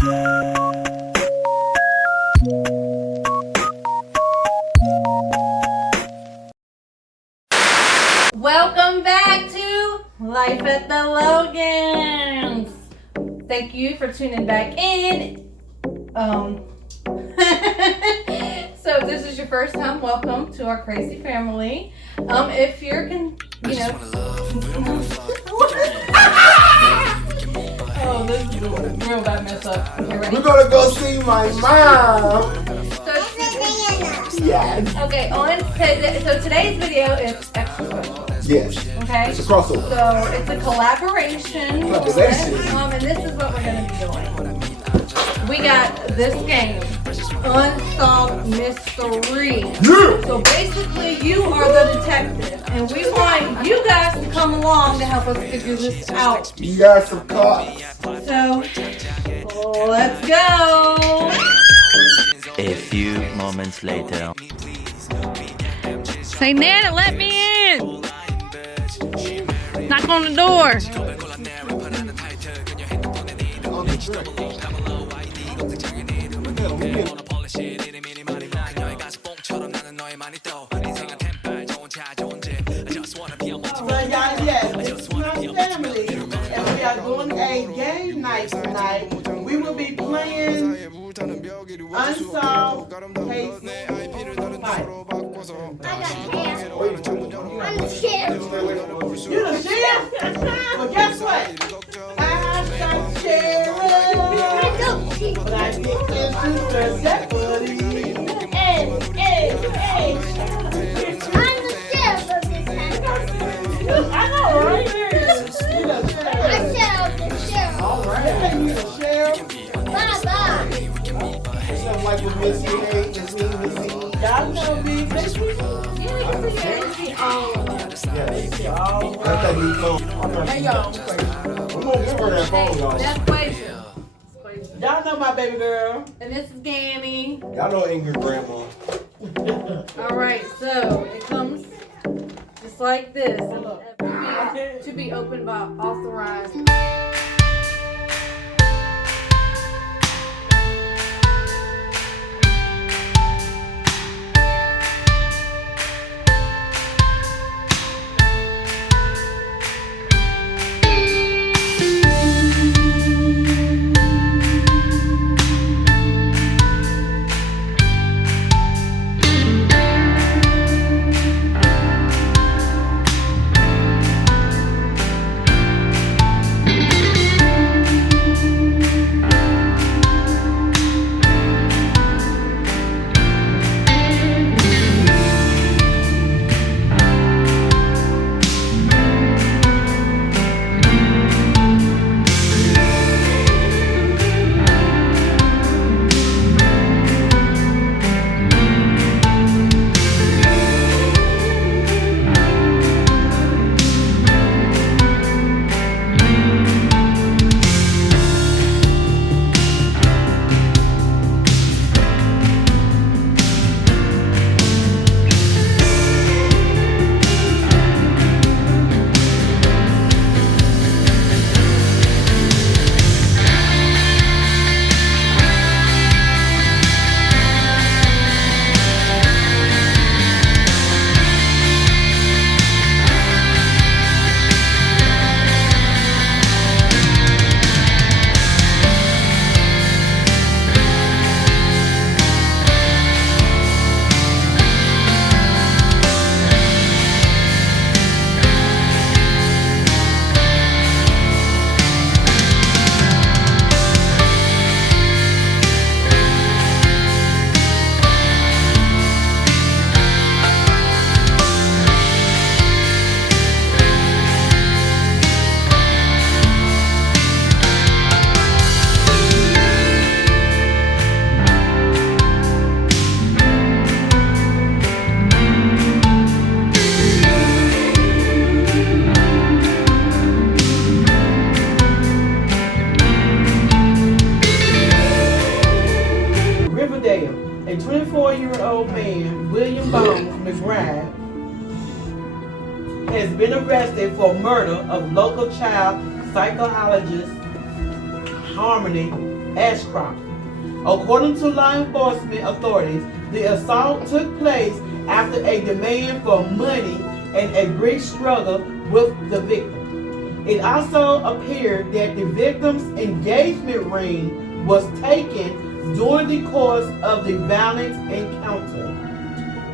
Welcome back to Life at the Logans. Thank you for tuning back in. So if this is your first time, welcome to our crazy family. If you're oh, this is a real bad mess up. We're gonna go see my mom. Yes. Okay, so today's video is extra special. Yes. Okay. It's a crossover. So it's a collaboration. And this is what we're gonna be doing. We got this game, Unsolved Mystery. Yeah. So basically, you are the detective, and we want you guys to come along to help us figure this out. You got some cards. So let's go. A few moments later. Say, Nana, let me in. Knock on the door. Well, y'all, yes, it's my family, and we are doing a game night tonight. We will be playing Unsolved Case Files. I'm the sheriff. You the sheriff? Well, guess what? I'm the sheriff. But I get into the deputy. Hey. I'm the sheriff of this town. I know, right? You the I sheriff. said I'm the sheriff. All right. You the sheriff. Bye-bye. Something like with Missy, hey, it's me, Missy. Y'all know me, Missy. All right. That's that new phone. Hang on. I'm gonna give her that phone, y'all. That's Quasia. Y'all know my baby girl. And this is Danny. Y'all know angry grandma. All right, so it comes just like this. To be opened by authorized. A 24-year-old man, William Bones McBride, has been arrested for murder of local child psychologist Harmony Ashcroft. According to law enforcement authorities, the assault took place after a demand for money and a brief struggle with the victim. It also appeared that the victim's engagement ring was taken during the course of the violent encounter.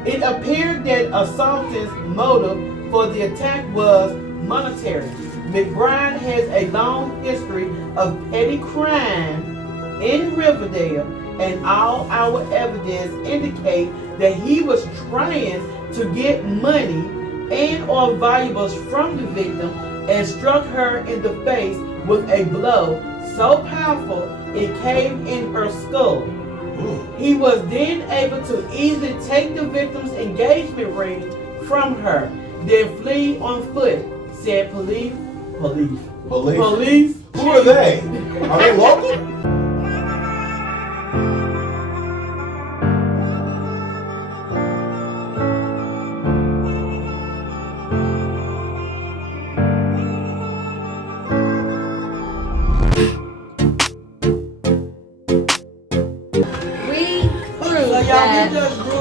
It appeared that assaultant's motive for the attack was monetary. McBride has a long history of petty crime in Riverdale, and all our evidence indicate that he was trying to get money and or valuables from the victim and struck her in the face with a blow so powerful it caved in her skull. He was then able to easily take the victim's engagement ring from her, then flee on foot, said police. Police? Who are they? Are they local?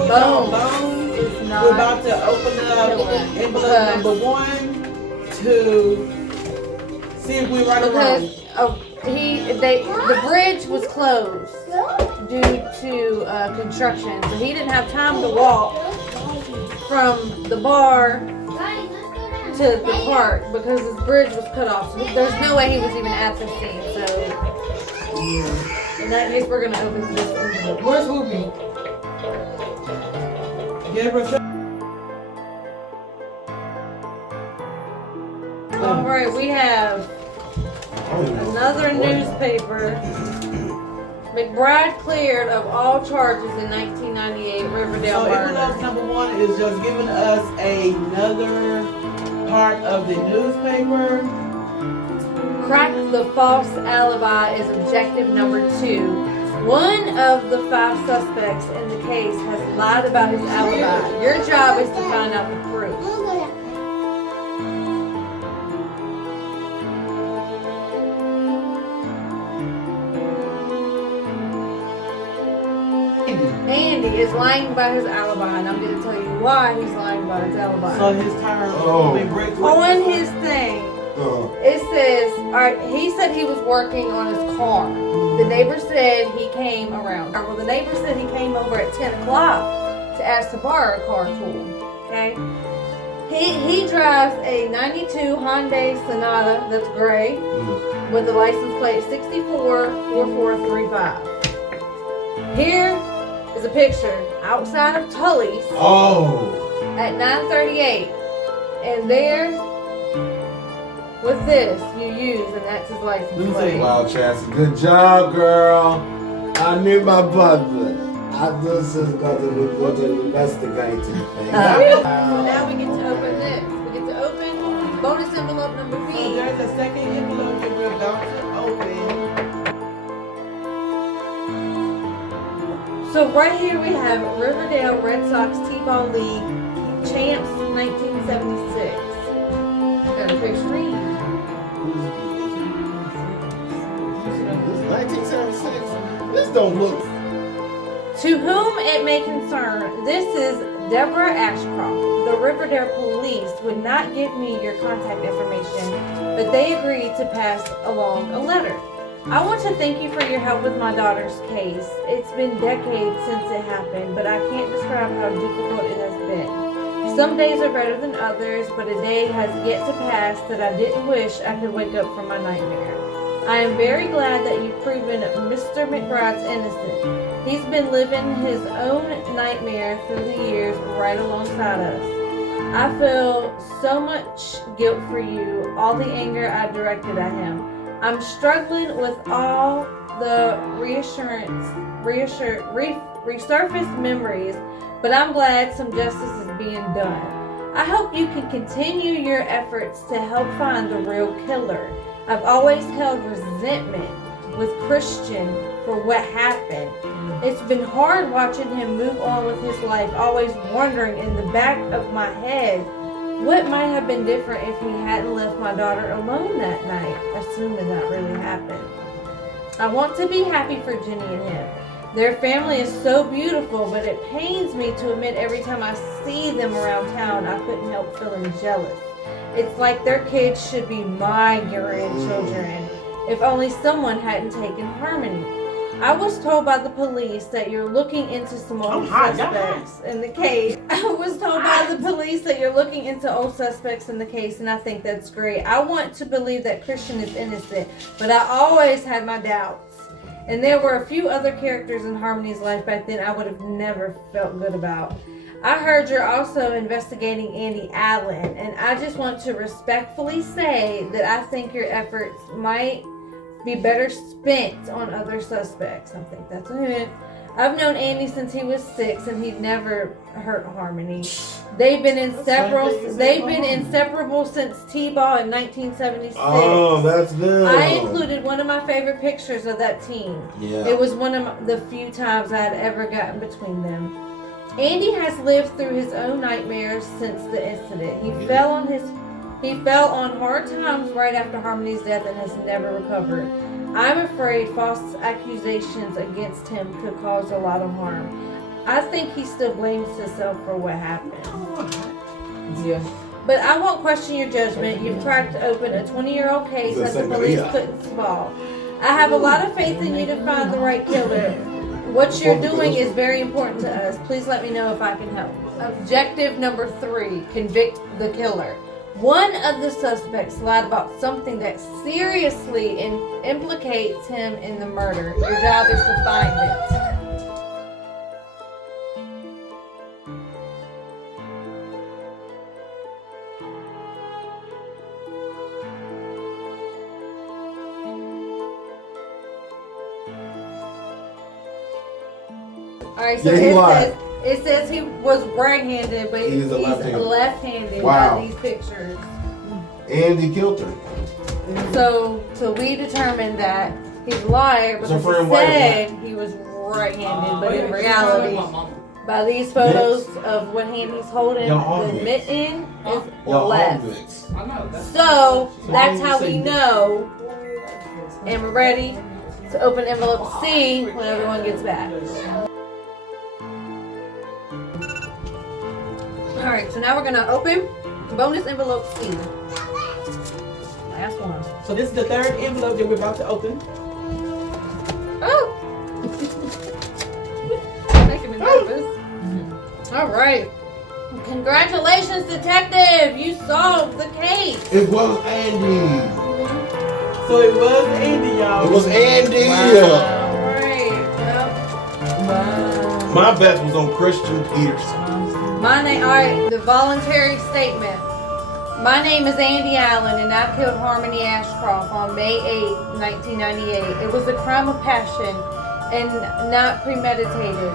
Bone is not. We're about to open up envelope number 1 to see if we're right or wrong. The bridge was closed due to construction, so he didn't have time to walk from the bar to the park because his bridge was cut off. So there's no way he was even at the scene. So in that case, we're gonna open this envelope. Where's Whoopi? Alright, we have another newspaper. McBride cleared of all charges in 1998 Riverdale murder. Envelope number 1 is just giving us another part of the newspaper. Crack the false alibi is objective number 2. One of the 5 suspects in the case has lied about his alibi. Your job is to find out the proof. Andy is lying about his alibi, and I'm going to tell you why he's lying about his alibi. So his tire on his thing. It says, alright, he said he was working on his car. The neighbor said he came around. Well, the neighbor said he came over at 10 o'clock to ask to borrow a car tool. Okay? He drives a 92 Hyundai Sonata that's gray with the license plate 644435. Here is a picture outside of Tully's at 9:38. And there, with this, you use, and that's his license plate. Wow, Chassie, good job, girl. I knew my brother. I just got to go to investigate things. Now we get to open this. We get to open bonus envelope number B. So there's a second envelope that we're about to open. So right here we have Riverdale Red Sox T-Ball League champs 1976. Got a picture. 1976. This don't look. To whom it may concern, this is Deborah Ashcroft. The Riverdale police would not give me your contact information, but they agreed to pass along a letter. I want to thank you for your help with my daughter's case. It's been decades since it happened, but I can't describe how difficult it has been. Some days are better than others, but a day has yet to pass that I didn't wish I could wake up from my nightmare. I am very glad that you've proven Mr. McBride's innocent. He's been living his own nightmare through the years right alongside us. I feel so much guilt for you, all the anger I directed at him. I'm struggling with all the resurfaced memories, but I'm glad some justice is being done. I hope you can continue your efforts to help find the real killer. I've always held resentment with Christian for what happened. It's been hard watching him move on with his life, always wondering in the back of my head what might have been different if he hadn't left my daughter alone that night, assuming that really happened. I want to be happy for Jenny and him. Their family is so beautiful, but it pains me to admit every time I see them around town, I couldn't help feeling jealous. It's like their kids should be my grandchildren. If only someone hadn't taken Harmony. I was told by the police that you're looking into some old suspects in the case. I was told by the police that you're looking into old suspects in the case, and I think that's great. I want to believe that Christian is innocent, but I always had my doubts. And there were a few other characters in Harmony's life back then I would have never felt good about. I heard you're also investigating Andy Allen, and I just want to respectfully say that I think your efforts might be better spent on other suspects. I think that's a hint. I've known Andy since he was 6, and he'd never hurt Harmony. They've been inseparable since T-Ball in 1976. Oh, that's them. I included one of my favorite pictures of that team. Yeah. It was one of the few times I had ever gotten between them. Andy has lived through his own nightmares since the incident. He fell on hard times right after Harmony's death and has never recovered. I'm afraid false accusations against him could cause a lot of harm. I think he still blames himself for what happened. Yeah. But I won't question your judgment. You've cracked open a 20-year-old case that the police couldn't solve. I have a lot of faith in you to find the right killer. What you're doing is very important to us. Please let me know if I can help. Objective number 3, convict the killer. One of the suspects lied about something that seriously implicates him in the murder. Your job is to find it. Alright, so it says he was right-handed, but he's left-handed Wow. by these pictures. And he killed her. So we determined that he's a liar because he said he was right-handed, but in reality, by these photos of what hand he's holding, the mitten is left. So that's how we know. And we're ready to open envelope C when everyone gets back. Alright, so now we're going to open bonus envelope C. Last one. So this is the third envelope that we're about to open. Oh! Making me nervous. Alright. Congratulations, detective! You solved the case! It was Andy. So it was Andy, y'all. It was Andy. Alright, yep. My bet was on Christian Peterson. Alright, the voluntary statement. My name is Andy Allen, and I killed Harmony Ashcroft on May 8, 1998. It was a crime of passion and not premeditated.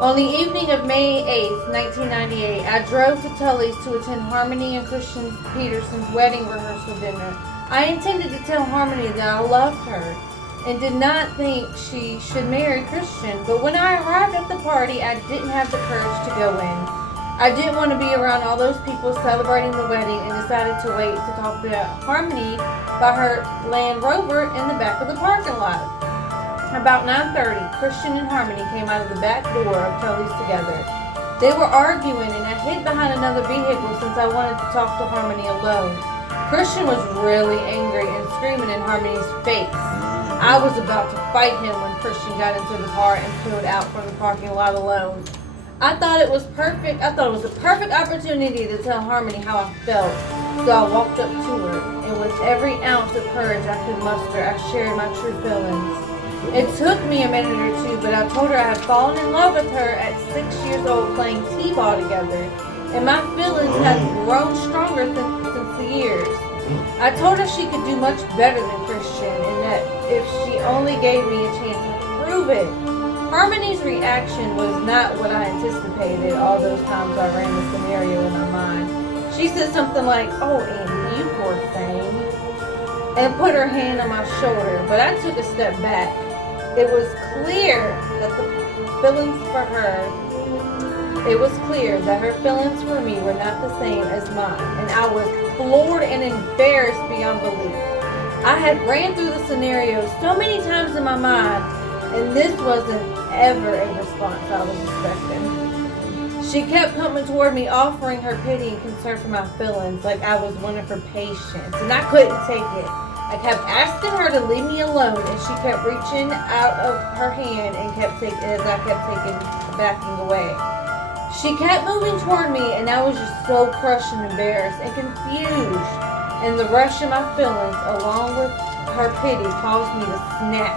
On the evening of May 8, 1998, I drove to Tully's to attend Harmony and Christian Peterson's wedding rehearsal dinner. I intended to tell Harmony that I loved her and did not think she should marry Christian, but when I arrived at the party, I didn't have the courage to go in. I didn't want to be around all those people celebrating the wedding and decided to wait to talk to Harmony by her Land Rover in the back of the parking lot. About 9:30, Christian and Harmony came out of the back door of Tully's together. They were arguing, and I hid behind another vehicle since I wanted to talk to Harmony alone. Christian was really angry and screaming in Harmony's face. I was about to fight him when Christian got into the car and peeled out from the parking lot alone. I thought it was perfect. I thought it was a perfect opportunity to tell Harmony how I felt. So I walked up to her, and with every ounce of courage I could muster, I shared my true feelings. It took me a minute or two, but I told her I had fallen in love with her at 6 years old playing t-ball together, and my feelings had grown stronger since the years. I told her she could do much better than Christian, and that if she only gave me a chance to prove it. Harmony's reaction was not what I anticipated all those times I ran the scenario in my mind. She said something like, "Oh, Andy, you poor thing," and put her hand on my shoulder, but I took a step back. It was clear that her feelings for me were not the same as mine, and I was floored and embarrassed beyond belief. I had ran through the scenario so many times in my mind, and this wasn't ever a response I was expecting. She kept coming toward me, offering her pity and concern for my feelings, like I was one of her patients, and I couldn't take it. I kept asking her to leave me alone, and she kept reaching out of her hand and backing away. She kept moving toward me, and I was just so crushed and embarrassed and confused. And the rush of my feelings, along with her pity, caused me to snap.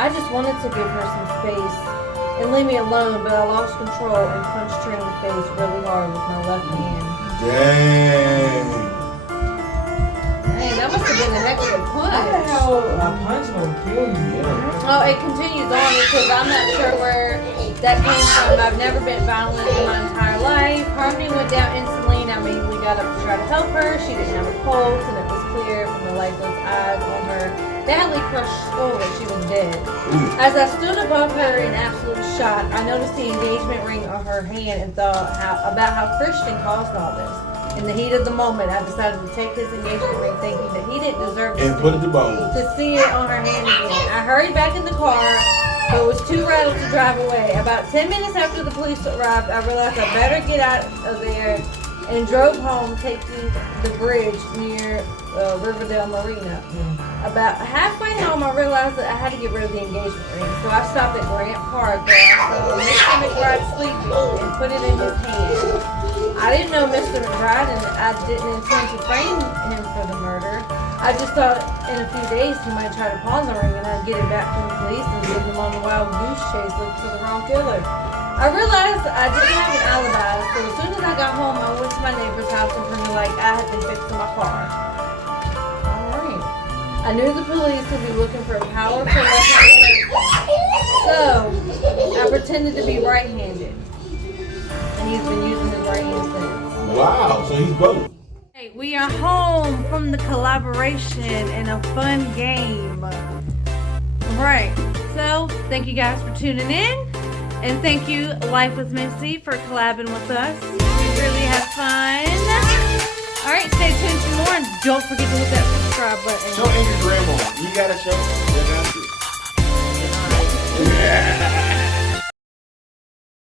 I just wanted to give her some space and leave me alone, but I lost control and punched her in the face really hard with my left hand. Dang. Man, that must have been a heck of a punch. How the hell a punch will kill you? Oh, it continues on because I'm not sure where that came from. I've never been violent in my entire life. Harmony went down instantly, and I immediately got up to try to help her. She didn't have a pulse, and it was clear from the lifeless eyes on her badly crushed skull that she was dead. As I stood above her in absolute shock, I noticed the engagement ring on her hand and thought about how Christian caused all this. In the heat of the moment, I decided to take his engagement ring, thinking that he didn't deserve And put it to bone. to see it on her hand again. I hurried back in the car, but was too rattled to drive away. About 10 minutes after the police arrived, I realized I better get out of there and drove home, taking the bridge near Riverdale Marina. About halfway home, I realized that I had to get rid of the engagement ring, so I stopped at Grant Park where I saw Mr. McBride sleeping and put it in his hand. I didn't know Mr. McBride, and I didn't intend to frame him for the murder. I just thought in a few days he might try to pawn the ring and I'd get it back from the police and send them on a wild goose chase looking for the wrong killer. I realized I didn't have an alibi, so as soon as I got home, I went to my neighbor's house and pretended like I had been fixing my car. Alright. I knew the police would be looking for a powerful weapon, so I pretended to be right-handed. And he's been using his right hand since. Wow, so he's both. Hey, we are home from the collaboration and a fun game. Alright, so thank you guys for tuning in. And thank you, Life with Missy, for collabing with us. We really had fun. Alright, stay tuned for more and don't forget to hit that subscribe button. Show Angry Grandma. You gotta show. You got to. Yeah.